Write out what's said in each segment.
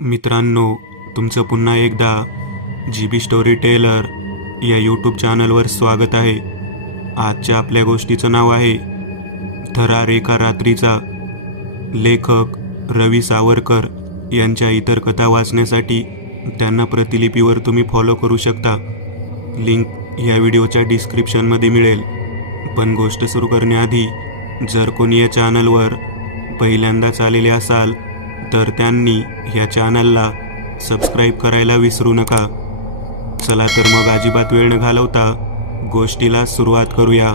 मित्रांनो, तुमचं पुन्हा एकदा GB स्टोरी टेलर या यूट्यूब चॅनलवर स्वागत आहे. आजच्या आपल्या गोष्टीचं नाव आहे थरार एका रात्रीचा. लेखक रवी सावरकर यांच्या इतर कथा वाचण्यासाठी त्यांना प्रतिलिपीवर तुम्ही फॉलो करू शकता. लिंक या व्हिडिओच्या डिस्क्रिप्शनमध्ये मिळेल. पण गोष्ट सुरू करण्याआधी जर कोणी या चॅनलवर पहिल्यांदाच आलेले असाल तर त्यांनी ह्या चॅनलला सबस्क्राईब करायला विसरू नका. चला तर मग अजिबात वेळ न घालवता गोष्टीला सुरुवात करूया.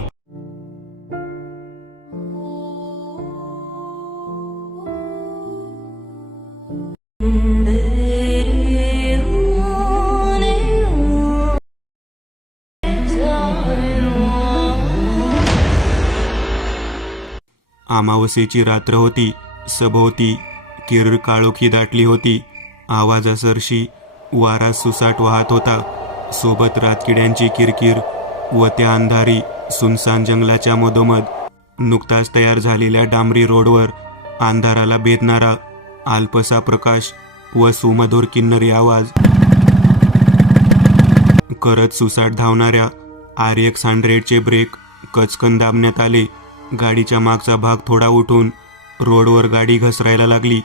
अमावस्येची रात्र होती. सभोवती किर्र काळोखी दाटली होती. आवाजासरशी वारा सुसाट वाहत होता. सोबत रातकिड्यांची किरकिर व त्या अंधारी सुनसान जंगलाच्या मधोमध नुकताच तयार झालेल्या डांबरी रोडवर अंधाराला भेदणारा अल्पसा प्रकाश व सुमधुर किन्नरी आवाज करत सुसाट धावणाऱ्या RX-100चे ब्रेक कचकन दाबण्यात आले. गाडीच्या मागचा भाग थोडा उठून रोडवर गाडी घसरायला लागली,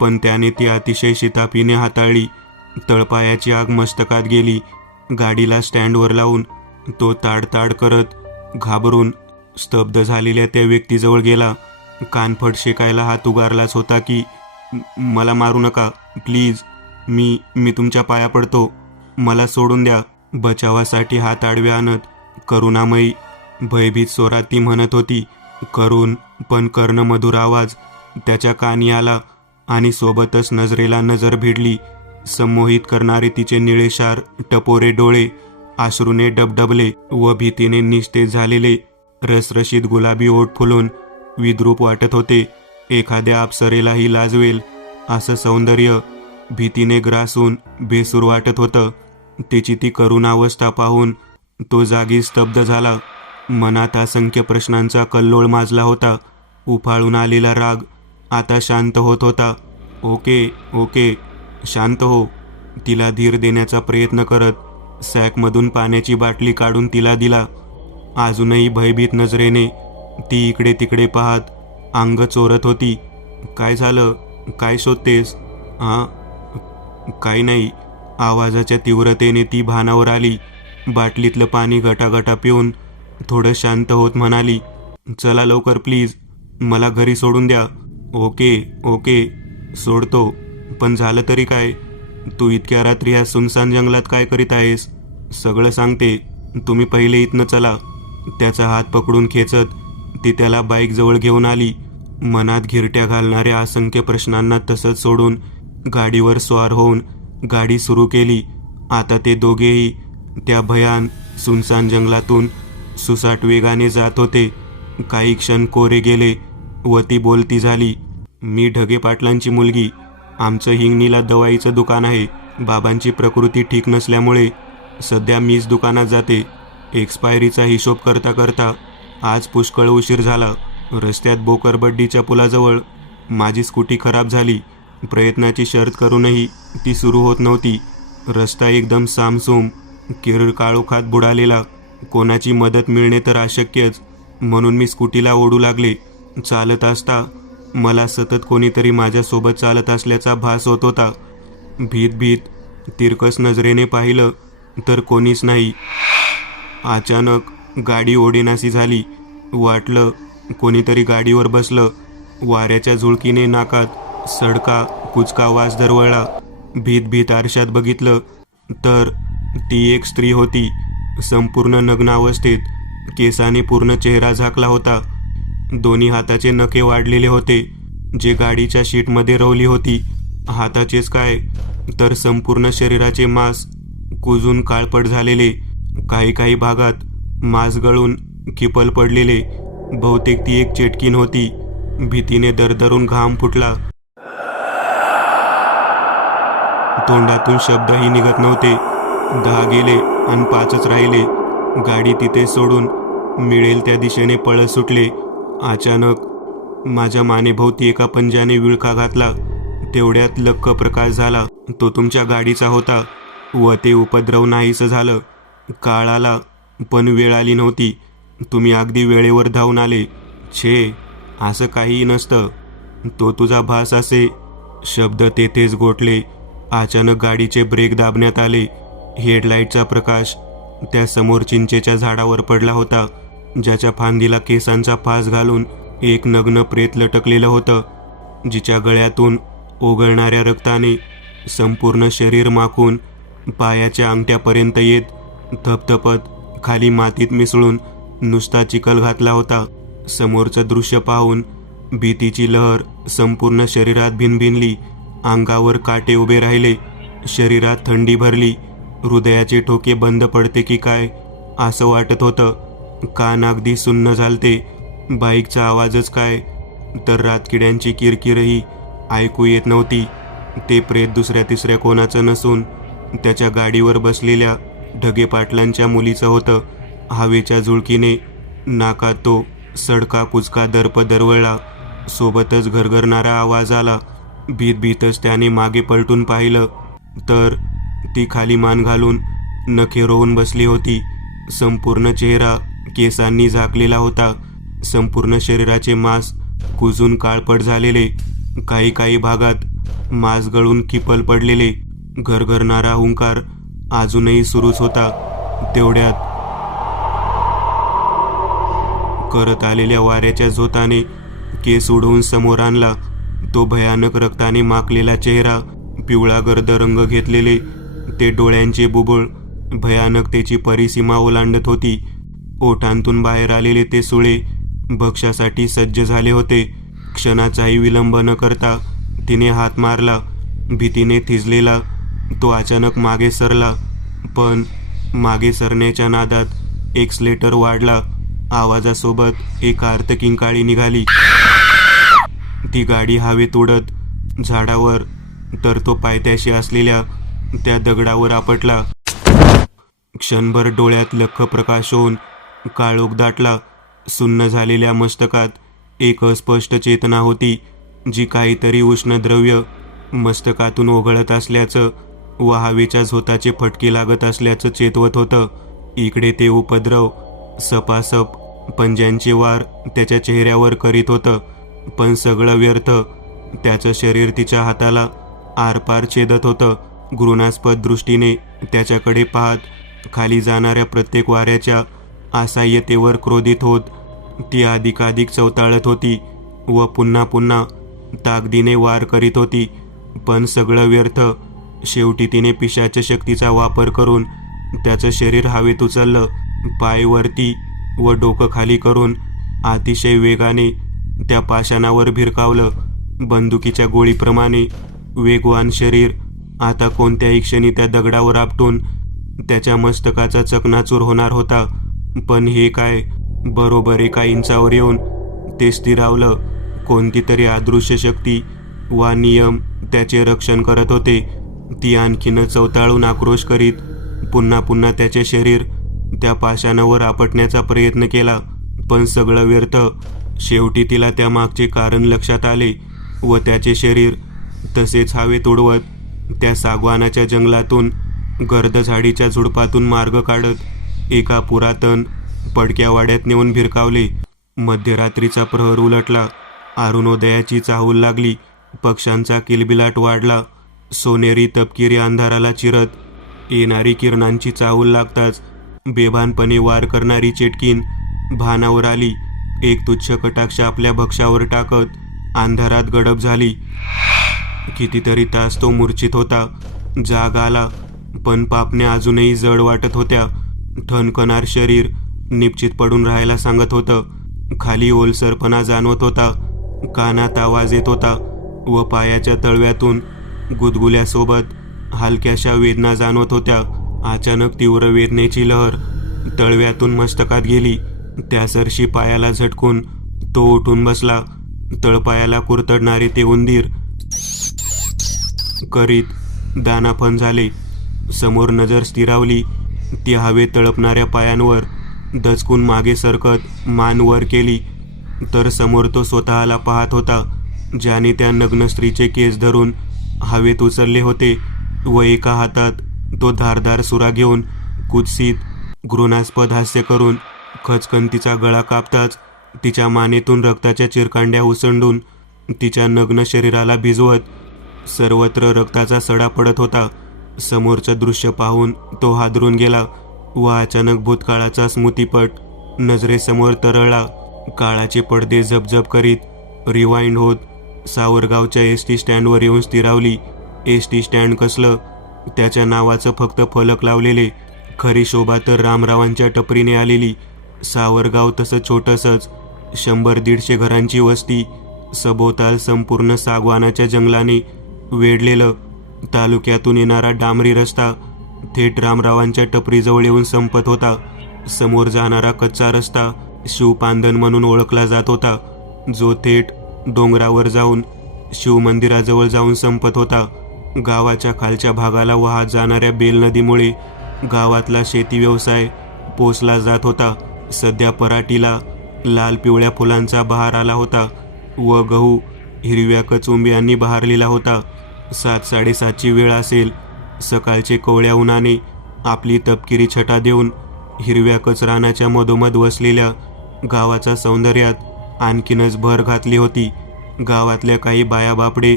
पण त्याने ती अतिशय शिताफीने हाताळली. तळपायाची आग मस्तकात गेली. गाडीला स्टँडवर लावून तो ताडताड करत घाबरून स्तब्ध झालेल्या त्या व्यक्तीजवळ गेला. कानफट शेकायला हात उगारलाच होता की मला मारू नका प्लीज, मी तुमच्या पाया पडतो, मला सोडून द्या. बचावासाठी हात आडवे आणत करुणामयी भयभीत स्वरात ती म्हणत होती. करुण पण कर्णमधुर आवाज त्याच्या कानी आला आणि सोबतच नजरेला नजर भिडली. संमोहित करणारे तिचे निळेशार टपोरे डोळे अश्रूने डबडबले व भीतीने निस्तेज झालेले रसरशीत गुलाबी ओठ फुलून विद्रूप वाटत होते. एखाद्या अप्सरेलाही लाजवेल असं सौंदर्य भीतीने ग्रासून बेसूर वाटत होतं. तिची ती करुण अवस्था पाहून तो जागी स्तब्ध झाला. मनात असंख्य प्रश्नांचा कल्लोळ माजला होता. उफाळून आलेला राग आता शांत होत होता. ओके शांत हो, तिला धीर देण्याचा प्रयत्न करत सॅकमधून पाण्याची बाटली काढून तिला दिला. अजूनही भयभीत नजरेने ती इकडे तिकडे पाहत अंग चोरत होती. काय झालं, काय शोधतेस? काही नाही. आवाजाच्या तीव्रतेने ती भानावर आली. बाटलीतलं पाणी गटागटा पिऊन थोडं शांत होत म्हणाली, चला लवकर प्लीज, मला घरी सोडून द्या. ओके सोडतो, पण झालं तरी काय? तू इतक्या रात्री ह्या सुनसान जंगलात काय करीत आहेस? सगळं सांगते, तुम्ही पहिले इथनं चला. त्याचा हात पकडून खेचत ती त्याला बाईकजवळ घेऊन आली. मनात घिरट्या घालणाऱ्या असंख्य प्रश्नांना तसंच सोडून गाडीवर स्वार होऊन गाडी सुरू केली. आता ते दोघेही त्या भयान सुनसान जंगलातून सुसाट वेगाने जात होते. काही क्षण कोरे गेले व ती बोलती झाली. मी ढगे पाटलांची मुलगी. आमचं हिंगणीला दवाईचं दुकान आहे. बाबांची प्रकृती ठीक नसल्यामुळे सध्या मीच दुकानात जाते. एक्सपायरीचा हिशोब करता करता आज पुष्कळ उशीर झाला. रस्त्यात बोकरबड्डीच्या पुलाजवळ माझी स्कूटी खराब झाली. प्रयत्नाची शर्त करूनही ती सुरू होत नव्हती. रस्ता एकदम सामसूम किर्र काळोखात बुडालेला. कोणाची मदत मिळणे तर अशक्यच, म्हणून मी स्कूटीला ओढू लागले. चालत असता मला सतत कोणीतरी माझ्यासोबत चालत असल्याचा भास होत होता. भीत तिरकस नजरेने पाहिलं तर कोणीच नाही. अचानक गाडी ओढेनाशी झाली. वाटलं कोणीतरी गाडीवर बसलं. वाऱ्याच्या झुळकीने नाकात सडका कुचका वास दरवळला. भीत आरशात बघितलं तर ती एक स्त्री होती. संपूर्ण नग्न अवस्थेत, केसाने पूर्ण चेहरा झाकला होता. दोन्ही हाताचे नखे वाढलेले होते, जे गाडीच्या शीटमध्ये रोवली होती. हाताचेच काय तर संपूर्ण शरीराचे मांस कुजून काळपट झालेले. काही भागात मांस गळून किपल पडलेले. बहुतेक ती एक चेटकीन होती. भीतीने दरदरून घाम फुटला. तोंडातून शब्दही निघत नव्हते. 10 गेले आणि 5च राहिले. गाडी तिथे सोडून मिळेल त्या दिशेने पळत सुटले. अचानक माझ्या मानेभोवती एका पंजाने विळखा घातला. तेवढ्यात लख्ख प्रकाश झाला. तो तुमच्या गाडीचा होता व ते उपद्रव नाहीसं झालं. काळ आला पण वेळ आली नव्हती. तुम्ही अगदी वेळेवर धावून आले. छे, असं काहीही नसतं. तो तुझा भास असे. शब्द तेथेच गोठले. अचानक गाडीचे ब्रेक दाबण्यात आले. हेडलाईटचा प्रकाश त्या समोर चिंचेच्या झाडावर पडला होता, ज्याच्या फांदीला केसांचा फास घालून एक नग्न प्रेत लटकलेलं होतं, जिच्या गळ्यातून ओघळणाऱ्या रक्ताने संपूर्ण शरीर माखून पायाच्या अंगठ्यापर्यंत येत धपधपत खाली मातीत मिसळून नुसता चिखल घातला होता. समोरचं दृश्य पाहून भीतीची लहर संपूर्ण शरीरात भिनभिनली. अंगावर काटे उभे राहिले. शरीरात थंडी भरली. हृदयाचे ठोके बंद पडते की काय असं वाटत होतं. कान अगदी सुन्न झालते. बाईकचा आवाजच काय, तर रातकिड्यांची किरकिरही ऐकू येत नव्हती. ते प्रेत दुसऱ्या तिसऱ्या कोणाचं नसून त्याच्या गाडीवर बसलेल्या ढगे पाटलांच्या मुलीचं होतं. हवेच्या झुळकीने नाकात तो सडका कुचका दर्प दरवळला. सोबतच घरघरणारा आवाज आला. भीत भीतच त्याने मागे पलटून पाहिलं तर ती खाली मान घालून नखे रोवून बसली होती. संपूर्ण चेहरा केसांनी झाकलेला होता. संपूर्ण शरीराचे मांस कुजून काळपट झालेले. काही भागात मांस गळून किपल पडलेले. घरघरणारा हुंकार अजूनही सुरूच होता. तेवढ्यात करत आलेल्या वाऱ्याच्या झोताने केस उडवून समोर आणला. तो भयानक रक्ताने माखलेला चेहरा, पिवळा गर्द रंग घेतलेले ते डोळ्यांचे बुबुळ भयानकतेची परिसीमा ओलांडत होती. ओठांतून बाहेर आलेले ते सुळे भक्ष्यासाठी सज्ज झाले होते. क्षणाचाही विलंब न करता तिने हात मारला. भीतीने थिजलेला तो अचानक मागे सरला, पण मागे सरण्याच्या नादात एक्सलेटर वाढला. आवाजासोबत एक आर्त किंकाळी निघाली. ती गाडी हवेत उडत झाडावर तर तो पायथ्याशी असलेल्या त्या दगडावर आपटला. क्षणभर डोळ्यात लख्ख प्रकाश होऊन काळोख दाटला. सुन्न झालेल्या मस्तकात एक अस्पष्ट चेतना होती, जी काहीतरी उष्ण द्रव्य मस्तकातून ओघळत असल्याचं व हवेच्या झोताचे फटके लागत असल्याचं चेतवत होतं. इकडे ते उपद्रव सपासप पंज्यांचे वार त्याच्या चेहऱ्यावर करीत होतं, पण सगळं व्यर्थ. त्याचं शरीर तिच्या हाताला आरपार छेदत होतं. घृणास्पद दृष्टीने त्याच्याकडे पाहत खाली जाणाऱ्या प्रत्येक वाऱ्याच्या असहाय्यतेवर क्रोधित होत ती अधिकाधिक चवताळत होती व पुन्हा पुन्हा ताकदीने वार करीत होती, पण सगळं व्यर्थ. शेवटी तिने पिशाच शक्तीचा वापर करून त्याचं शरीर हवेत उचललं. पाय वरती व डोकं खाली करून अतिशय वेगाने त्या पाषाणावर भिरकावलं. बंदुकीच्या गोळीप्रमाणे वेगवान शरीर आता कोणत्याही क्षणी त्या दगडावर आपटून त्याच्या मस्तकाचा चकनाचूर होणार होता. पण हे काय, बरोबर एका इंचावर येऊन ते स्थिरावलं. कोणती तरी अदृश्य शक्ती वा नियम त्याचे रक्षण करत होते. ती आणखीन चवताळून आक्रोश करीत पुन्हा पुन्हा त्याचे शरीर त्या पाषाणावर आपटण्याचा प्रयत्न केला, पण सगळं व्यर्थ. शेवटी तिला त्या मागचे कारण लक्षात आले व त्याचे शरीर तसेच हवेत उडवत त्या सागवानाच्या जंगलातून गर्द झाडीच्या झुडपातून मार्ग काढत एका पुरातन पडक्या वाड्यात नेऊन भिरकावले. मध्यरात्रीचा प्रहर उलटला. अरुणोदयाची चाहूल लागली. पक्ष्यांचा किलबिलाट वाढला. सोनेरी तपकिरी अंधाराला चिरत येणारी किरणांची चाहूल लागताच बेभानपणे वार करणारी चेटकीन भानावर आली. एक तुच्छ कटाक्ष आपल्या भक्ष्यावर टाकत अंधारात गडप झाली. कितीतरी तास तो मूर्छित होता. जाग आला, पण पापण्या अजूनही जड वाटत होत्या. ठणकणारं शरीर निश्चित पडून राहायला सांगत होतं. खाली ओलसरपणा जाणवत होता. कानात आवाज येत होता व पायाच्या तळव्यातून गुदगुल्यासोबत हलक्याशा वेदना जाणवत होत्या. अचानक तीव्र वेदनेची लहर तळव्यातून मस्तकात गेली. त्यासरशी पायाला झटकून तो उठून बसला. तळपायाला कुरतडणारे ते उंदीर करीत दानाफन झाले. समोर नजर स्थिरावली. ती हवेत तळपणाऱ्या पायांवर दचकून मागे सरकत मान वर केली तर समोर तो स्वतःला पाहत होता. ज्याने त्या नग्न स्त्रीचे केस धरून हवेत उचलले होते व एका हातात तो धारदार सुरा घेऊन कुत्सित घृणास्पद हास्य करून खचकन तिचा गळा कापताच तिच्या मानेतून रक्ताच्या चिरकांड्या उसंडून तिच्या नग्न शरीराला भिजवत सर्वत्र रक्ताचा सडा पडत होता. समोरचं दृश्य पाहून तो हादरून गेला व अचानक भूतकाळाचा स्मृतिपट नजरेसमोर तरळला. काळाचे पडदे झपझप करीत रिवाइंड होत सावरगावच्या एस.टी. स्टँडवर येऊन स्थिरावली. एस.टी. स्टँड कसलं, त्याच्या नावाचं फक्त फलक लावलेले. खरी शोभा तर रामरावांच्या टपरीने आलेली. सावरगाव तसं छोटंसंच, 100-150 घरांची वस्ती, सभोवताल संपूर्ण सागवानाच्या जंगलाने वेढलेलं. तालुक्यातून येणारा डांबरी रस्ता थेट रामरावांच्या टपरीजवळ येऊन संपत होता. समोर जाणारा कच्चा रस्ता शिवपांदन म्हणून ओळखला जात होता, जो थेट डोंगरावर जाऊन शिवमंदिराजवळ जाऊन संपत होता. गावाच्या खालच्या भागाला वाहत जाणाऱ्या बेल नदीमुळे गावातला शेती व्यवसाय पोसला जात होता. सध्या पराटीला लाल पिवळ्या फुलांचा बहार आला होता व गहू हिरव्या कचुंबियांनी बहारलेला होता. 7-7:30ची वेळ असेल. सकाळचे कोवळ्या उन्हाने आपली तपकिरी छटा देऊन हिरव्या कचरानाच्या मधोमध वसलेल्या गावाच्या सौंदर्यात आणखीनच भर घातली होती. गावातल्या काही बाया बापडे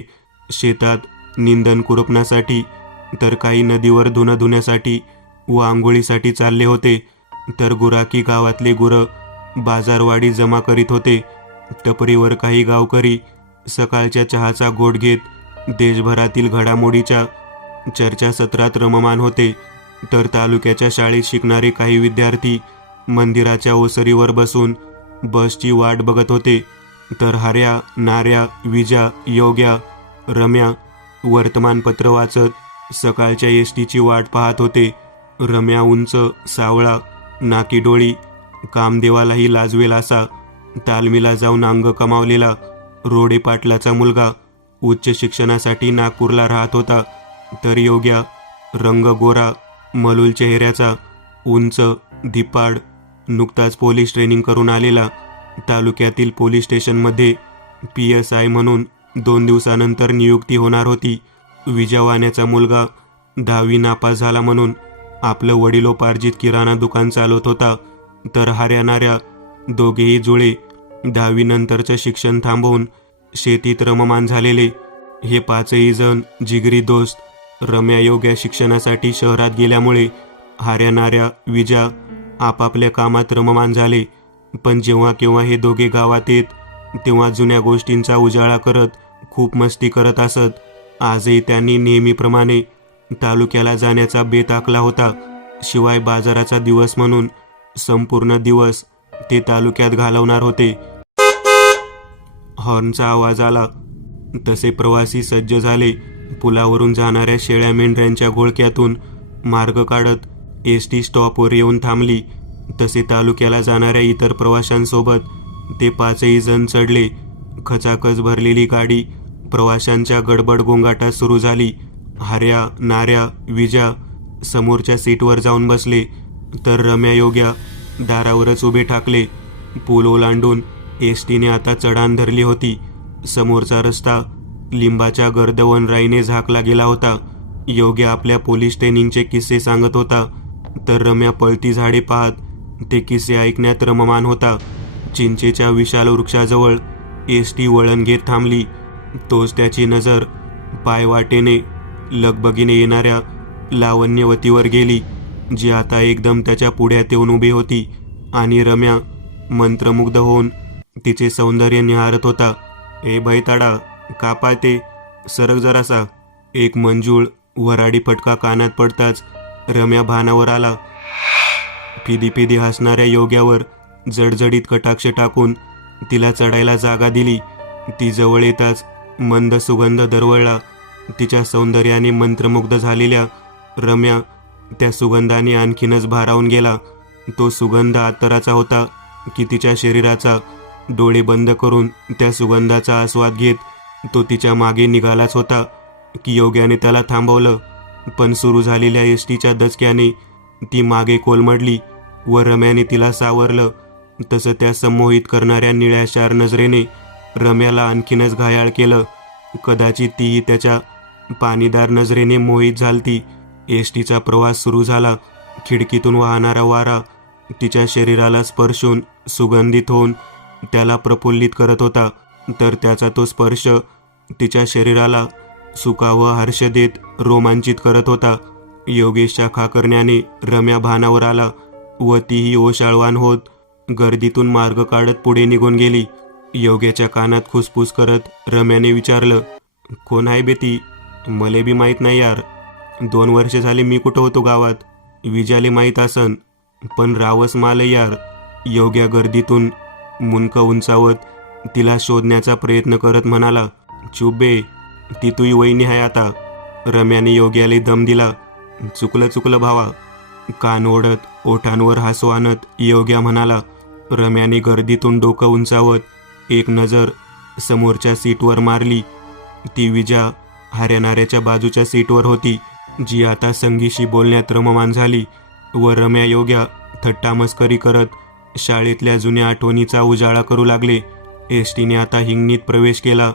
शेतात निंदण खुरपण्यासाठी तर काही नदीवर धुणं धुण्यासाठी व आंघोळीसाठी चालले होते, तर गुराखी गावातले गुरं बाजारवाडी जमा करीत होते. टपरीवर काही गावकरी सकाळच्या चहाचा घोट घेत देशभरातील घडामोडीच्या चर्चासत्रात रममान होते, तर तालुक्याच्या शाळेत शिकणारे काही विद्यार्थी मंदिराच्या ओसरीवर बसून बसची वाट बघत होते, तर हऱ्या, नाऱ्या, विजा, योग्या, रम्या वर्तमानपत्र वाचत सकाळच्या एसटीची वाट पाहत होते. रम्या उंच, सावळा, नाकी डोळी, कामदेवालाही लाजवेल असा, तालमीला जाऊन अंग कमावलेला रोडे पाटलाचा मुलगा उच्च शिक्षणासाठी नागपूरला राहत होता, तर योग्या रंग गोरा, मलूल चेहऱ्याचा, उंच, धिप्पाड, नुकताच पोलीस ट्रेनिंग करून आलेला. तालुक्यातील पोलीस स्टेशनमध्ये PSI म्हणून 2 दिवसानंतर नियुक्ती होणार होती. विजावाण्याचा मुलगा 10वी नापास झाला म्हणून आपलं वडिलोपार्जित किराणा दुकान चालवत होता, तर हऱ्याणाऱ्या दोघेही जुळे 10वी नंतरचं शिक्षण थांबवून शेतीत रममान झालेले. हे 5ही जण जिगरी दोस्त. रम्या योग्य शिक्षणासाठी शहरात गेल्यामुळे हऱ्याणाऱ्या विजा आपापल्या कामात रममान झाले, पण जेव्हा केव्हा हे दोघे गावात येत तेव्हा जुन्या गोष्टींचा उजाळा करत खूप मस्ती करत असत. आजही त्यांनी नेहमीप्रमाणे तालुक्याला जाण्याचा बेत आखला होता. शिवाय बाजाराचा दिवस म्हणून संपूर्ण दिवस ते तालुक्यात घालवणार होते. हॉर्नचा आवाज आला तसे प्रवासी सज्ज झाले. पुलावरून जाणाऱ्या शेळ्या मेंढऱ्यांच्या घोळक्यातून मार्ग काढत एसटी स्टॉपवर येऊन थांबली. तसे तालुक्याला जाणाऱ्या इतर प्रवाशांसोबत ते 5ही जण चढले. खचाखच भरलेली गाडी प्रवाशांच्या गडबड गोंगाटात सुरू झाली. हऱ्या, नाऱ्या, विजा समोरच्या सीटवर जाऊन बसले, तर रम्या, योग्या दारावरच उभे ठाकले. पूल ओलांडून एसटीने आता चढाण धरली होती. समोरचा रस्ता लिंबाच्या गर्दवन राईने झाकला गेला होता. योग्य आपल्या पोलीस ट्रेनिंगचे किस्से सांगत होता, तर रम्या पळती झाडे पाहत ते किस्से ऐकण्यात रममान होता. चिंचेच्या विशाल वृक्षाजवळ एसटी वळण घेत थांबली. तोच त्याची नजर पायवाटेने लगबगीने येणाऱ्या लावण्यवतीवर गेली, जी आता एकदम त्याच्या पुढ्यात येऊन उभी होती, आणि रम्या मंत्रमुग्ध होऊन तिचे सौंदर्य निहारत होता. ए बैताडा, का पाहते, सरक जरासा. एक मंजूळ वराडी फटका कानात पडताच रम्या भानावर आला. फिदी फिदी हसणाऱ्या योग्यावर जडजडीत कटाक्ष टाकून तिला चढायला जागा दिली. ती जवळ येताच मंद सुगंध दरवळला. तिच्या सौंदर्याने मंत्रमुग्ध झालेल्या रम्या त्या सुगंधाने आणखीनच भारावून गेला. तो सुगंध अत्तराचा होता की तिच्या शरीराचा. डोळे बंद करून त्या सुगंधाचा आस्वाद घेत तो तिच्या मागे निघालाच होता की योग्याने त्याला थांबवलं, पण सुरू झालेल्या एसटीच्या दचक्याने ती मागे कोलमडली व रम्याने तिला सावरलं. तसं त्या संमोहित करणाऱ्या निळ्याशार नजरेने रम्याला आणखीनच घायाळ केलं. कदाचित तीही त्याच्या पाणीदार नजरेने मोहित झालती. एसटीचा प्रवास सुरू झाला. खिडकीतून वाहणारा वारा तिच्या शरीराला स्पर्शून सुगंधित होऊन त्याला प्रफुल्लित करत होता, तर त्याचा तो स्पर्श तिच्या शरीराला सुका व हर्ष देत रोमांचित करत होता. योगेशच्या खाकरण्याने रम्या भानावर आला व तीही ओशाळवान होत गर्दीतून मार्ग काढत पुढे निघून गेली. योग्याच्या कानात खुसफुस करत रम्याने विचारलं, कोण आहे बे ती? मले बी माहीत नाही यार. 2 वर्ष झाले मी कुठं होतो गावात. विजाले माहीत असन, पण रावस माल यार. योग्या गर्दीतून मुंडकं उंचावत तिला शोधण्याचा प्रयत्न करत म्हणाला, चुप बे, ती तुई वहिनी आहे आता. रम्याने योग्याला दम दिला. चुकलं भावा. कान ओढत ओठांवर हसू आणत योग्या म्हणाला. रम्याने गर्दीतून डोकं उंचावत एक नजर समोरच्या सीटवर मारली. ती विजा हऱ्यानाऱ्याच्या बाजूच्या सीटवर होती, जी आता संगीशी बोलण्यात रममाण झाली. व रम्या योग्या थट्टा मस्करी करत शाळेतल्या जुन्या आठवणीचा उजाळा करू लागले. एसटीने आता हिंगणीत प्रवेश केला.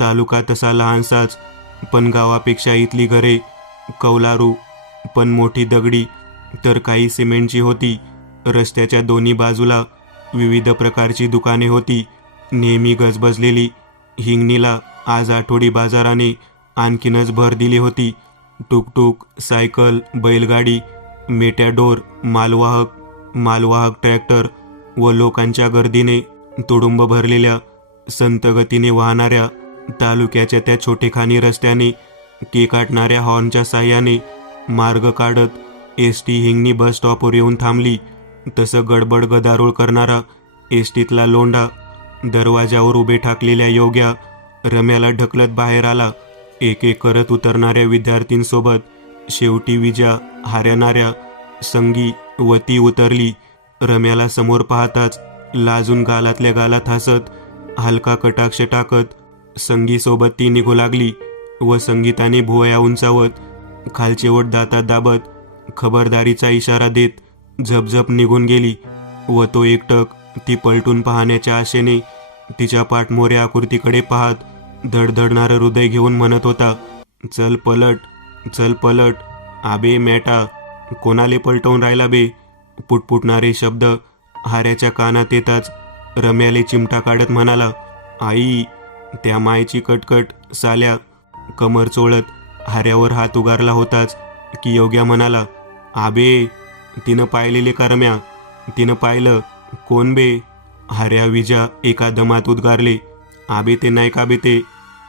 तालुका तसा लहानसाच, पण गावापेक्षा इथली घरे कौलारू पण मोठी दगडी तर काही सिमेंटची होती. रस्त्याच्या दोन्ही बाजूला विविध प्रकारची दुकाने होती. नेहमी गजबजलेली हिंगणीला आज आठवडी बाजाराने आणखीनच भर दिली होती. टुकटुक, सायकल, बैलगाडी, मेटॅडोर, मालवाहक ट्रॅक्टर व लोकांच्या गर्दीने तुडुंब भरलेल्या संत गतीने वाहणाऱ्या तालुक्याच्या त्या छोटेखानी रस्त्याने केकाटणाऱ्या हॉर्नच्या साह्याने मार्ग काढत एसटी हिंगणी बस स्टॉपवर येऊन थांबली. तसं गडबड गदारोळ करणारा एसटीतला लोंढा दरवाजावर उभे ठाकलेल्या योग्या रम्याला ढकलत बाहेर आला. एक एक करत उतरणाऱ्या विद्यार्थींसोबत शेवटी विजा हऱ्यानाऱ्या संगी व ती उतरली. रम्याला समोर पाहताच लाजून गालातल्या गालात हसत हलका कटाक्ष टाकत संगीसोबत ती निघू लागली व संगीताने भुवया उंचावत खालचे ओठ दातात दाबत खबरदारीचा इशारा देत झपझप निघून गेली. व तो एकटक ती पलटून पाहण्याच्या आशेने तिच्या पाठमोऱ्या आकृतीकडे पाहत धडधडणारं हृदय घेऊन म्हणत होता, चल पलट आबे मॅटा, कोणाले पलटवून राहिला बे. पुटपुटणारे शब्द हाऱ्याच्या कानात येताच रम्याले चिमटा काढत म्हणाला, आई, त्या मायची कटकट साल्या. कमर चोळत हाऱ्यावर हात उगारला होताच की योग्या म्हणाला, आबे, तिनं पाहिलेले का रम्या? तिनं पाहिलं. कोण बे? हाऱ्या विजा एका दमात उद्गारले. आबे ते नाही का बे ते?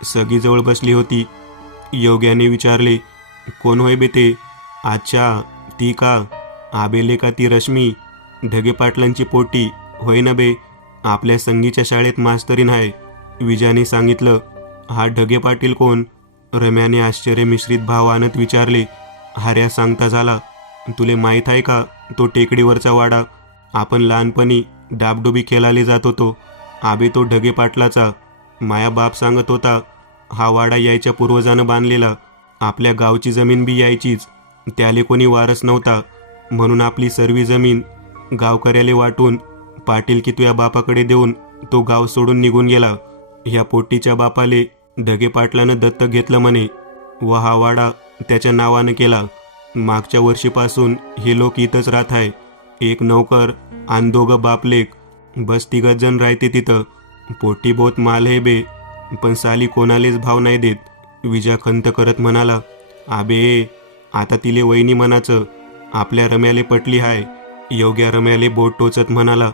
सगीजवळ बसली होती. योग्याने विचारले, कोण होय बे ते? अच्छा, ती का? आबेले का ती रश्मी, ढगे पाटलांची पोटी होय ना बे? आपल्या संगीच्या शाळेत मास्तरीन आहे. विजाने सांगितलं. हा ढगे पाटील कोण? रम्याने आश्चर्य मिश्रित भाव आणत विचारले. हाऱ्या सांगता झाला, तुले माहीत आहे का तो टेकडीवरचा वाडा? आपण लहानपणी डाबडुबी खेळायला जात होतो. आबे तो ढगे पाटलाचा. माया बाप सांगत होता, हा वाडा यायच्या पूर्वजानं बांधलेला. आपल्या गावची जमीन बी यायचीच. त्याले कोणी वारस नव्हता, म्हणून आपली सर्वी जमीन गावकऱ्याले वाटून पाटील की तुया बापाकडे देऊन तो गाव सोडून निघून गेला. ह्या पोट्टीच्या बापाले ढगे पाटलानं दत्तक घेतलं म्हणे व हा वाडा त्याच्या नावानं केला. मागच्या वर्षीपासून हे लोक इथंच राहत आहे. एक नौकर आणि 2 बापलेक, बस 3 जण राहते तिथं. पोट्टी बहुत माल है बे, पण साली कोणालेच भाव नाही देत. विजा खंत करत म्हणाला, आबे, आता तिले वहिनी म्हणाचं. आपल्या रम्याले पटली हाय. योग्या रम्याले बोट टोचत म्हणाला.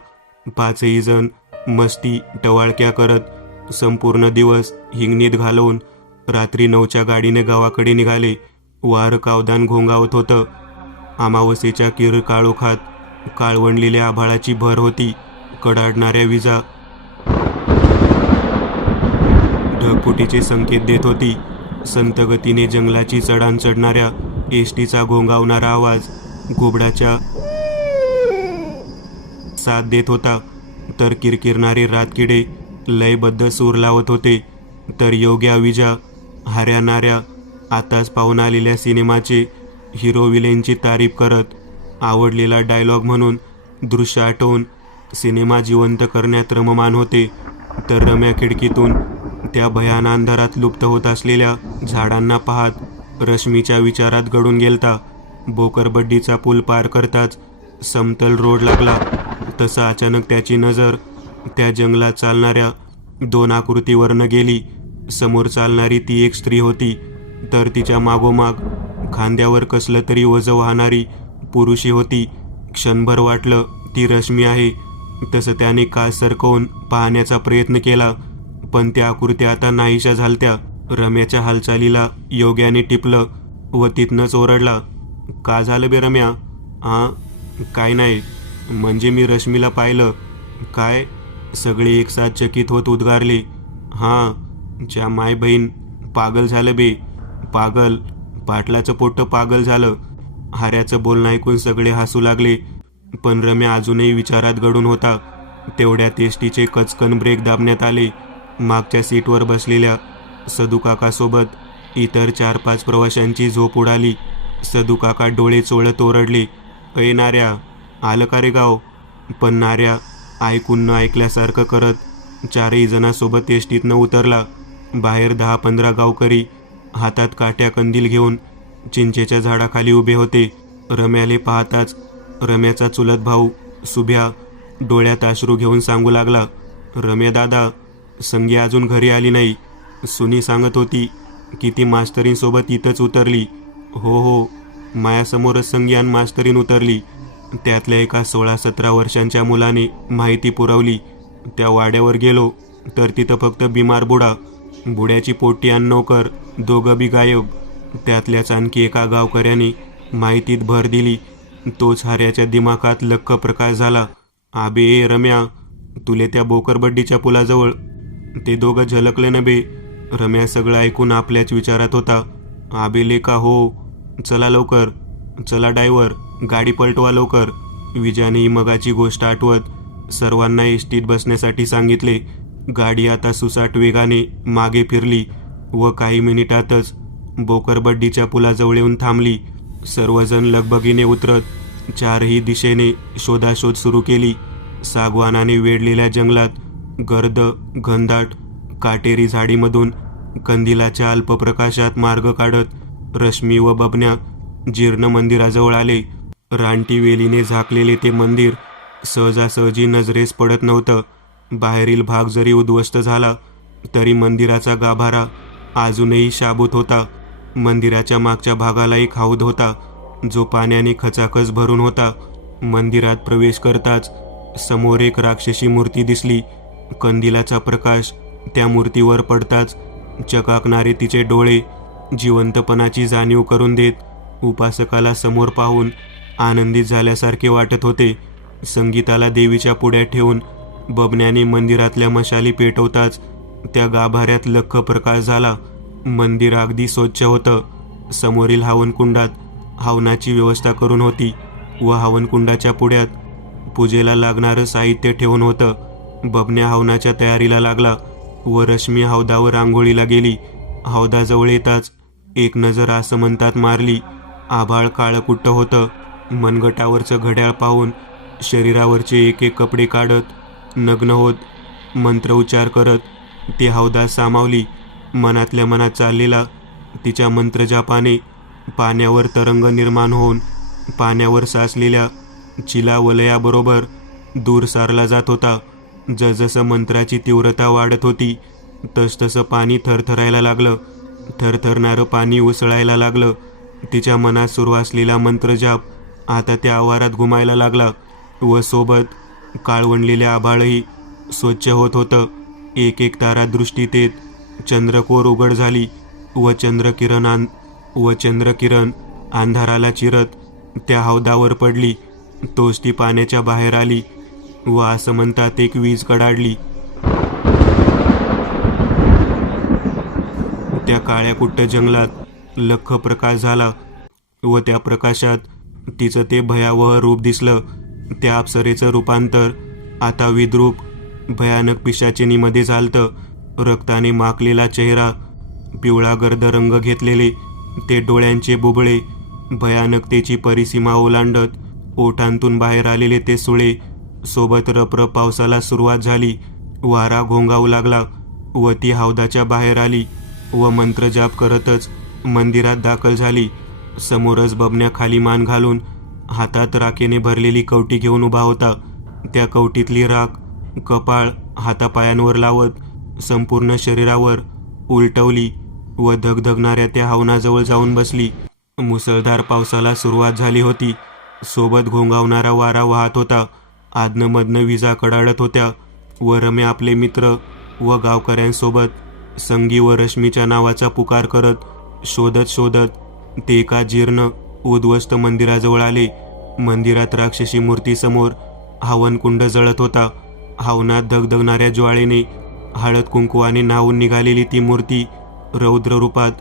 5ही जण मस्ती टवाळक्या करत संपूर्ण दिवस हिंगणीत घालवून रात्री 9च्या गाडीने गावाकडे निघाले. वार कावदान घोंगावत होतं. अमावस्येच्या किर काळोखात काळवंडलेल्या आभाळाची भर होती. कडाडणाऱ्या विजा ढगफुटीचे संकेत देत होती. संत गतीने जंगलाची चढाण चढणाऱ्या एसटीचा घोंगावणारा आवाज घुबडाच्या साथ देत होता, तर किरकिरणारे रातकिडे लयबद्ध सूर लावत होते. तर योग्या विजा हऱ्यानाऱ्या आताच पाहून आलेल्या सिनेमाचे हिरो विलेनची तारीफ करत आवडलेला डायलॉग म्हणून दृश्य आठवून सिनेमा जिवंत करण्यात रममाण होते. तर रम्या खिडकीतून त्या भयान अंधारात लुप्त होत असलेल्या झाडांना पाहत रश्मीच्या विचारात गळून गेलता. बोकरबड्डीचा पूल पार करताच समतल रोड लागला तसं अचानक त्याची नजर त्या जंगलात चालणाऱ्या 2 आकृतीवरनं गेली. समोर चालणारी ती एक स्त्री होती, तर तिच्या मागोमाग खांद्यावर कसलं तरी ओझं वाहणारी पुरुषी होती. क्षणभर वाटलं ती रश्मी आहे. तसं त्याने कास सरकवून पाहण्याचा प्रयत्न केला, पण त्या आकृत्या आता नाहीशा झालत्या. रम्याच्या हालचालीला योग्याने टिपलं व तिथनंच ओरडला, का झालं बे रम्या? काय नाही, म्हणजे मी रश्मीला पाहिलं. काय? सगळे एकसाथ चकित होत उद्गारले. ज्या माय बहीण, पागल झालं बे, पागल. पाटलाचं पोट्ट पागल झालं. हाऱ्याचं बोलणं ऐकून सगळे हसू लागले, पण रम्या अजूनही विचारात गढून होता. तेवढ्यात एसटीचे कचकन ब्रेक दाबण्यात आले. मागच्या सीटवर बसलेल्या सदूकाकासोबत इतर 4-5 प्रवाशांची झोप उडाली. सदूकाका डोळे चोळत ओरडले, अय नाऱ्या, आलं का रे गाव? पण नाऱ्या ऐकून न ऐकल्यासारखं करत 4ही जणांसोबत एसटीतनं उतरला. बाहेर 10-15 गावकरी हातात काट्या कंदील घेऊन चिंचेच्या झाडाखाली उभे होते. रम्याले पाहताच रम्याचा चुलत भाऊ सुभ्या डोळ्यात अश्रू घेऊन सांगू लागला, रम्या दादा, संगी अजून घरी आली नाही. सुनी सांगत होती की ती मास्तरींसोबत इथंच उतरली. हो, मायासमोरच संगी आणि मास्तरीन उतरली. त्यातल्या एका 16-17 वर्षांच्या मुलाने माहिती पुरवली. त्या वाड्यावर गेलो तर तिथं फक्त बिमार बुडा, बुड्याची पोट्टी आणि नोकर, दोघं बी गायब. त्यातल्याच आणखी एका गावकऱ्याने माहितीत भर दिली. तोच हाऱ्याच्या दिमाखात लख्ख प्रकाश झाला. आबे रम्या, तुले त्या बोकरबड्डीच्या पुलाजवळ ते दोघं झलकले न बे? रम्या सगळं ऐकून आपल्याच विचारात होता. आबे लेका हो, चला लवकर, चला ड्रायव्हर, गाडी पलटवा लवकर. विजयाने मगाची गोष्ट आठवत सर्वांना एसटीत बसण्यासाठी सांगितले. गाडी आता सुसाट वेगाने मागे फिरली व काही मिनिटातच बोकरबड्डीच्या पुलाजवळ येऊन थांबली. सर्वजण लगबगीने उतरत 4ही दिशेने शोधाशोध सुरू केली. सागवानाने वेढलेल्या जंगलात गर्द घनदाट काटेरी झाडीमधून कंदिलाच्या अल्पप्रकाशात मार्ग काढत रश्मी व बबन्या जीर्ण मंदिराजवळ आले. रानटी वेलीने झाकलेले ते मंदिर सहजासहजी नजरेस पडत नव्हतं. बाहेरील भाग जरी उद्ध्वस्त झाला तरी मंदिराचा गाभारा अजूनही शाबूत होता. मंदिराच्या मागच्या भागाला एक हौद होता, जो पाण्याने खचाखच भरून होता. मंदिरात प्रवेश करताच समोर एक राक्षसी मूर्ती दिसली. कंदिलाचा प्रकाश त्या मूर्तीवर पडताच चकाकणारे तिचे डोळे जिवंतपणाची जाणीव करून देत उपासकाला समोर पाहून आनंदित झाल्यासारखे वाटत होते. संगीताला देवीच्या पुढ्यात ठेवून बबन्याने मंदिरातल्या मशाली पेटवताच त्या गाभाऱ्यात लख्ख प्रकाश झाला. मंदिर अगदी स्वच्छ होतं. समोरील हवनकुंडात हवनाची व्यवस्था करून होती व हवनकुंडाच्या पुढ्यात पूजेला लागणारं साहित्य ठेवून होतं. बबन्या हवनाच्या तयारीला लागला व रश्मी हौदावर आंघोळीला गेली. हौदाजवळ येताच एक नजर आसमंतात मारली. आभाळ काळकुट्ट होतं. मनगटावरचं घड्याळ पाहून शरीरावरचे एक एक कपडे काढत नग्न होत मंत्रोच्चार करत ती हौदात सामावली. मनातल्या मनात चाललेला तिच्या मंत्रजापाने पाण्यावर तरंग निर्माण होऊन पाण्यावर साचलेल्या चिला वलयाबरोबर दूर सारला जात होता. जसजसं मंत्राची तीव्रता वाढत होती तसतसं पाणी थरथरायला लागलं. थरथरणारं पाणी उसळायला लागलं. तिच्या मनात सुरू असलेला मंत्रजाप आता त्या आवारात घुमायला लागला व सोबत काळवंडलेल्या आभाळही स्वच्छ होत होतं. एक एक तारा दृष्टीत येत चंद्रकोर उघड झाली व चंद्रकिरण अंधाराला चिरत त्या हौदावर पडली. तोच ती पाण्याच्या बाहेर आली व आसमंतात एक वीज कडाडली. त्या काळ्या कुट्ट जंगलात लख्ख प्रकाश झाला व त्या प्रकाशात तिचं ते भयावह रूप दिसलं. त्या अप्सरेचं रूपांतर आता विद्रूप भयानक पिशाचिनीमध्ये झालतं. रक्ताने माखलेला चेहरा, पिवळा गर्द रंग घेतलेले ते डोळ्यांचे बुबळे, भयानकतेची परिसीमा ओलांडत ओठांतून बाहेर आलेले ते सुळे, सोबत रपरप पावसाला सुरुवात झाली. वारा घोंगावू लागला व ती हौदाच्या बाहेर आली व मंत्रजाप करतच मंदिरात दाखल झाली. समोरच बबन्या खाली मान घालून हातात राखेने भरलेली कवटी घेऊन उभा होता. त्या कवटीतली राख कपाळ हातापायांवर लावत संपूर्ण शरीरावर उलटवली व धगधगणाऱ्या त्या हवनाजवळ जाऊन बसली. मुसळधार पावसाला सुरुवात झाली होती. सोबत घोंगावणारा वारा वाहत होता. आदनमधनं विजा कडाडत होत्या व रम्या आपले मित्र व गावकऱ्यांसोबत संगी व रश्मीच्या नावाचा पुकार करत शोधत ते एका जीर्ण उद्ध्वस्त मंदिराजवळ आले. मंदिरात राक्षसी मूर्तीसमोर हवनकुंड जळत होता. हवनात धगधगणाऱ्या ज्वाळेने हळद कुंकवाने न्हावून निघालेली ती मूर्ती रौद्र रूपात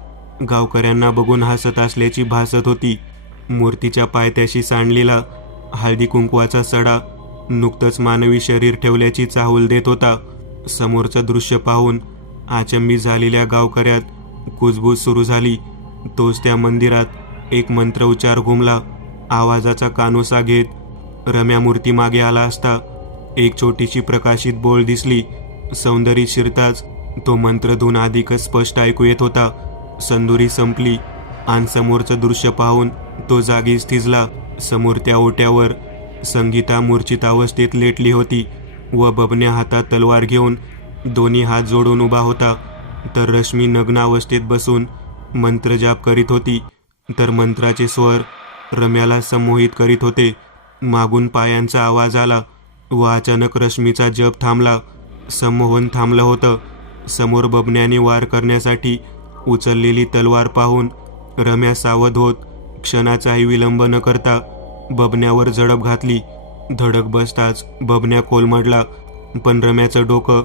गावकऱ्यांना बघून हसत असल्याची भासत होती. मूर्तीच्या पायथ्याशी सांडलेला हळदी कुंकवाचा सडा नुकतंच मानवी शरीर ठेवल्याची चाहूल देत होता. समोरचं दृश्य पाहून अचंबित झालेल्या गावकऱ्यात कुजबूज सुरू झाली. तोच त्या मंदिरात एक मंत्रोच्चार घुमला. आवाजाचा कानोसा घेत रम्या मूर्ती मागे आला असता एक छोटीशी प्रकाशित बोळ दिसली. सौंदर्य शिरताच तो मंत्रधून अधिकच स्पष्ट ऐकू येत होता. संदुरी संपली आणि समोरचं दृश्य पाहून तो जागीच थिजला. समोर त्या ओट्यावर संगीता मूर्छित अवस्थेत लेटली होती व बबन्या हातात तलवार घेऊन दोन्ही हात जोडून उभा होता. तर रश्मी नग्न अवस्थेत बसून मंत्रजाप करीत होती. तर मंत्राचे स्वर रम्याला संमोहित करीत होते. मागून पायांचा आवाज आला व अचानक रश्मीचा जप थांबला. संमोहन थांबलं होतं. समोर बबन्याने वार करण्यासाठी उचललेली तलवार पाहून रम्या सावध होत क्षणाचाही विलंब न करता बबन्यावर झडप घातली. धडक बसताच बबन्या कोलमडला. पण रम्याचं डोकं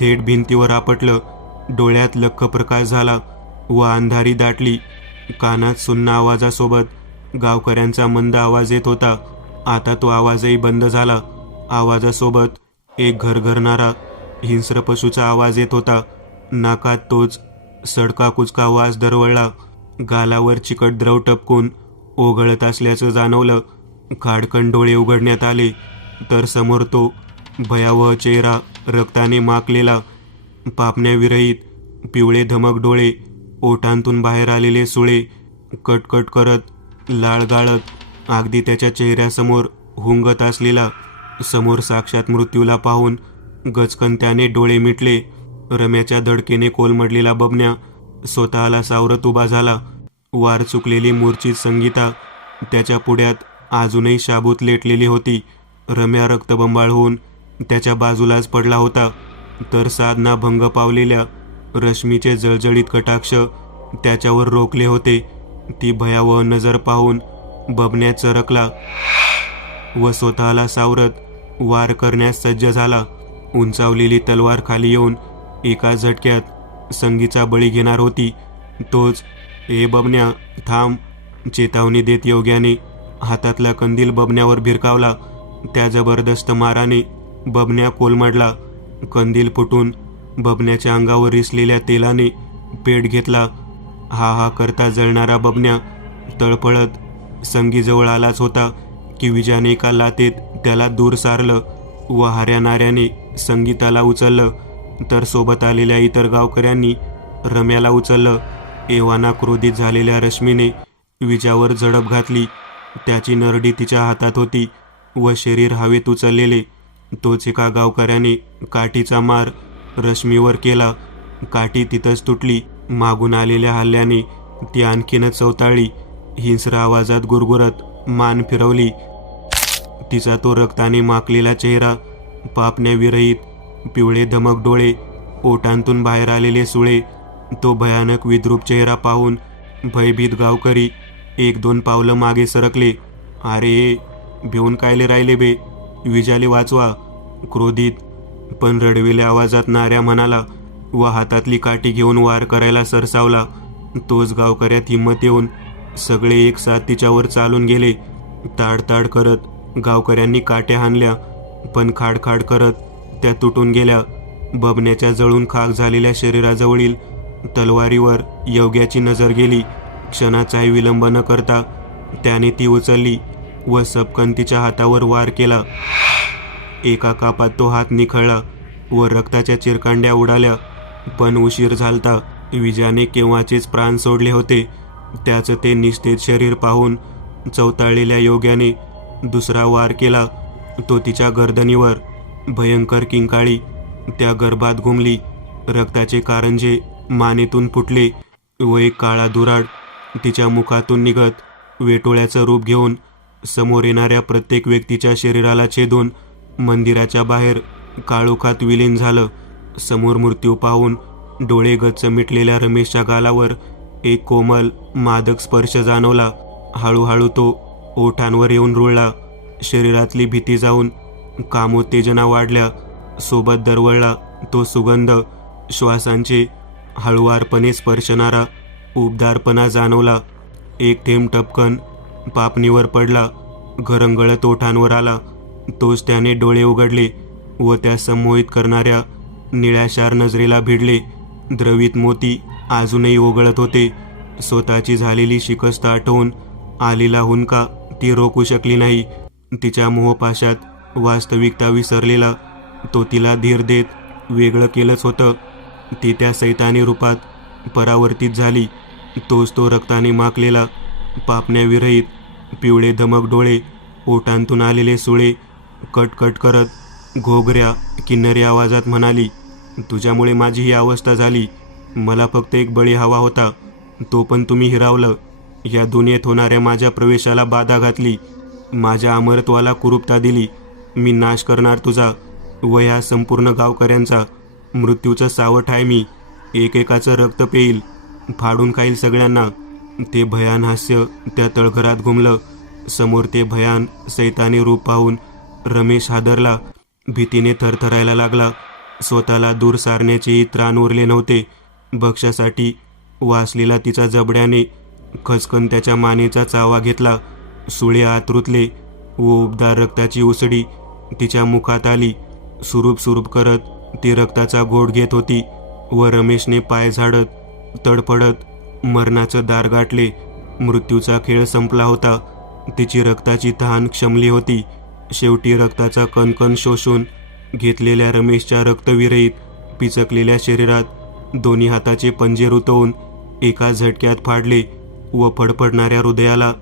थेट भिंतीवर आपटलं. डोळ्यात लख्ख प्रकाश झाला व अंधारी दाटली. कानात सुन्न आवाजासोबत गावकऱ्यांचा मंद आवाज येत होता. आता तो आवाजही बंद झाला. आवाजासोबत एक घरघरणारा हिंस्र पशूचा आवाज येत होता. नाकात तोच सडका कुचका वास दरवळला. गालावर चिकट द्रव टपकून ओघळत असल्याचं जाणवलं. खाडकन डोळे उघडण्यात आले तर समोर तो भयावह चेहरा, रक्ताने माखलेला, पापण्याविरहित पिवळे धमक डोळे, ओठांतून बाहेर आलेले सुळे कटकट करत लाळ गाळत अगदी त्याच्या चेहऱ्यासमोर हुंगत असलेला. समोर साक्षात मृत्यूला पाहून गचकन त्याने डोळे मिटले. रम्याच्या धडकेने कोलमडलेला बबन्या स्वतःला सावरत उभा झाला. वार चुकलेली मूर्छित संगीता त्याच्या पुढ्यात अजूनही शाबूत लेटलेली होती. रम्या रक्तबंबाळ होऊन त्याच्या बाजूलाच पडला होता. तर साधना भंग पावलेल्या रश्मीचे जळजळीत कटाक्ष त्याच्यावर रोखले होते. ती भयावह नजर पाहून बबन्या चरकला व स्वतःला सावरत वार करण्यास सज्ज झाला. उंचावलेली तलवार खाली येऊन एका झटक्यात संगीचा बळी घेणार होती. तोच "ए बबन्या, थांब!" चेतावणी देत योग्याने हातातला कंदील बबन्यावर भिरकावला. त्या जबरदस्त माराने बबन्या कोलमडला. कंदील फुटून बबन्याच्या अंगावर रिसलेल्या तेलाने पेट घेतला. हा हा करता जळणारा बबन्या तळपळत संगीजवळ आलाच होता की विजाने एका लातेत त्याला दूर सारलं व हाऱ्या नाऱ्याने संगीताला उचललं. तर सोबत आलेल्या इतर गावकऱ्यांनी रम्याला उचललं. एव्हाना क्रोधित झालेल्या रश्मीने विजावर झडप घातली. त्याची नरडी तिच्या हातात होती व शरीर हवेत उचललेले. तोच एका गावकऱ्याने काठीचा मार रश्मीवर केला. काठी तिथंच तुटली. मागून आलेल्या हल्ल्याने ती आणखीनच चवताळली. हिंस्र आवाजात गुरगुरत मान फिरवली. तिचा तो रक्ताने माखलेला चेहरा, पापण्याविरहित पिवळे धमक डोळे, ओठांतून बाहेर आलेले सुळे, तो भयानक विद्रूप चेहरा पाहून भयभीत गावकरी एक दोन पावलं मागे सरकले. "अरे, भिवून कायले राहिले बे? विजाले वाचवा!" क्रोधित पण रडवेल्या आवाजात नाऱ्या म्हणाला व हातातली काठी घेऊन वार करायला सरसावला. तोच गावकऱ्यात हिंमत येऊन सगळे एकसाथ तिच्यावर चालून गेले. ताडताड करत गावकऱ्यांनी काट्या हाणल्या, पण खाडखाड करत त्या तुटून गेल्या. बबन्याच्या जळून खाक झालेल्या शरीराजवळील तलवारीवर योग्याची नजर गेली. क्षणाचाही विलंब न करता त्याने ती उचलली व सपकन तिच्या हातावर वार केला. एका कापात तो हात निखळला व रक्ताच्या चिरकांड्या उडाल्या. पण उशीर झालता. विजयाने केव्हाचेच प्राण सोडले होते. त्याचं ते निस्तेज शरीर पाहून चवताळलेल्या योग्याने दुसरा वार केला. तो तिच्या गर्दनीवर. भयंकर किंकाळी त्या गर्भात घुमली. रक्ताचे कारंजे मानेतून फुटले व एक काळा दुराड तिच्या मुखातून निघत वेटोळ्याचं रूप घेऊन समोर येणाऱ्या प्रत्येक व्यक्तीच्या शरीराला छेदून मंदिराच्या बाहेर काळोखात विलीन झालं. समोर मृत्यू पाहून डोळे गच्च मिटलेल्या रमेशच्या गालावर एक कोमल मादक स्पर्श जाणवला. हळूहळू तो ओठांवर येऊन रुळला. शरीरातली भीती जाऊन कामोत्तेजना वाढल्या. सोबत दरवळला तो सुगंध. श्वासांचे हळुवारपणे स्पर्शणारा उबदारपणा जाणवला. एक थेंब टपकन पापणीवर पडला. घरंगळत ओठांवर आला. तोच त्याने डोळे उघडले व त्या संमोहित करणाऱ्या निळ्याशार नजरेला भिडले. द्रवित मोती अजूनही ओघळत होते. स्वतःची झालेली शिकस्त आठवून आलेला हुंदका ती रोखू शकली नाही. तिच्या मोहपाशात वास्तविकता विसरलेला तो तिला धीर देत वेगळं केलंच होतं. ती त्या सैतानी रूपात परावर्तित झाली. तोच तो रक्ताने माखलेला, पापण्याविरहित, पिवळे धमक डोळे, ओठांतून आलेले सुळे कटकट करत घोगऱ्या किन्नरी आवाजात म्हणाली, तुझ्यामुळे माझी ही अवस्था झाली. मला फक्त एक बळी हवा होता, तो पण तुम्ही हिरावलं. या दुनियेत होणाऱ्या माझ्या प्रवेशाला बाधा घातली. माझ्या अमरत्वाला कुरूपता दिली. मी नाश करणार तुझा व ह्या संपूर्ण गावकऱ्यांचा. मृत्यूचं सावट आहे मी. एकेकाचं रक्त पेईल, फाडून खाईल सगळ्यांना. ते भयान हास्य त्या तळघरात घुमलं. समोर ते भयान सैतानी रूप पाहून रमेश हादरला. भीतीने थरथरायला लागला. स्वतःला दूर सारण्याचेही त्राण उरले नव्हते. भक्ष्यासाठी वासलेला तिचा जबड्याने खचकन त्याच्या मानेचा चावा घेतला. सुळे आत रुतले व उबदार रक्ताची उसळी तिच्या मुखात आली. सुरूप सुरूप करत ती रक्ताचा घोट घेत होती व रमेशने पाय झाडत तडफडत मरणाचं दार गाठले. मृत्यूचा खेळ संपला होता. तिची रक्ताची तहान क्षमली होती. शेवटी रक्ताचा कणकण शोषून घेतलेल्या रमेशच्या रक्तविरहित पिचकलेल्या शरीरात दोन्ही हाताचे पंजे रुतवून एका झटक्यात फाडले व फडफडणाऱ्या हृदयाला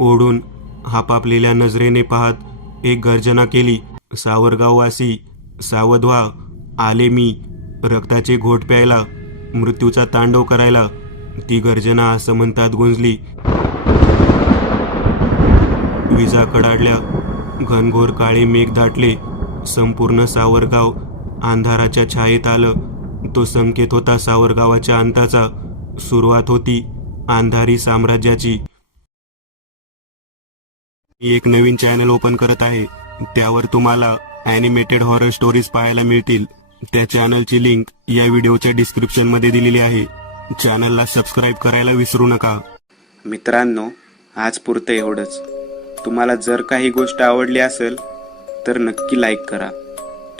ओढून हापापलेल्या नजरेने पाहत एक गर्जना केली, सावरगाववासी सावध व्हा, आले मी रक्ताचे घोट प्यायला, मृत्यूचा तांडव करायला. ती गर्जना असं म्हणतात गुंजली. विजा कडाडल्या. घनघोर काळे मेघ दाटले. संपूर्ण सावरगाव अंधाराच्या छायेत आलं. तो संकेत होता सावरगावाच्या अंताचा. सुरुवात होती अंधारी साम्राज्याची. मी एक नवीन चॅनल ओपन करत आहे. त्यावर तुम्हाला ॲनिमेटेड हॉरर स्टोरीज पाहायला मिळतील. त्या चॅनलची लिंक या व्हिडिओच्या डिस्क्रिप्शनमध्ये दिलेली आहे. चॅनलला सबस्क्राईब करायला विसरू नका. मित्रांनो, आज पुरतं एवढंच. तुम्हाला जर काही गोष्ट आवडली असेल तर नक्की लाईक करा.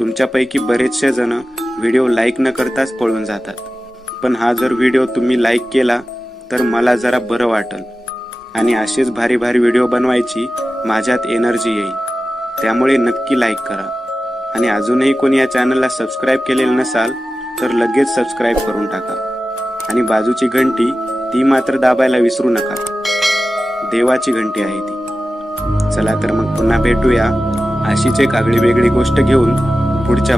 तुमच्यापैकी बरेचसे जण व्हिडिओ लाईक न करताच पळून जातात. पण हा जर व्हिडिओ तुम्ही लाईक केला तर मला जरा बरं वाटेल आणि असेच भारी भारी व्हिडिओ बनवायची माझ्यात एनर्जी येईल. त्यामुळे नक्की लाईक करा. आणि अजूनही कोणी या चॅनलला सबस्क्राईब केलेलं नसाल तर लगेच सबस्क्राईब करून टाका. आणि बाजूची घंटी ती मात्र दाबायला विसरू नका. देवाची घंटी आहे ती. चला तर मग पुन्हा भेटूया अशीच एक आगळी वेगळी गोष्ट घेऊन पुढच्या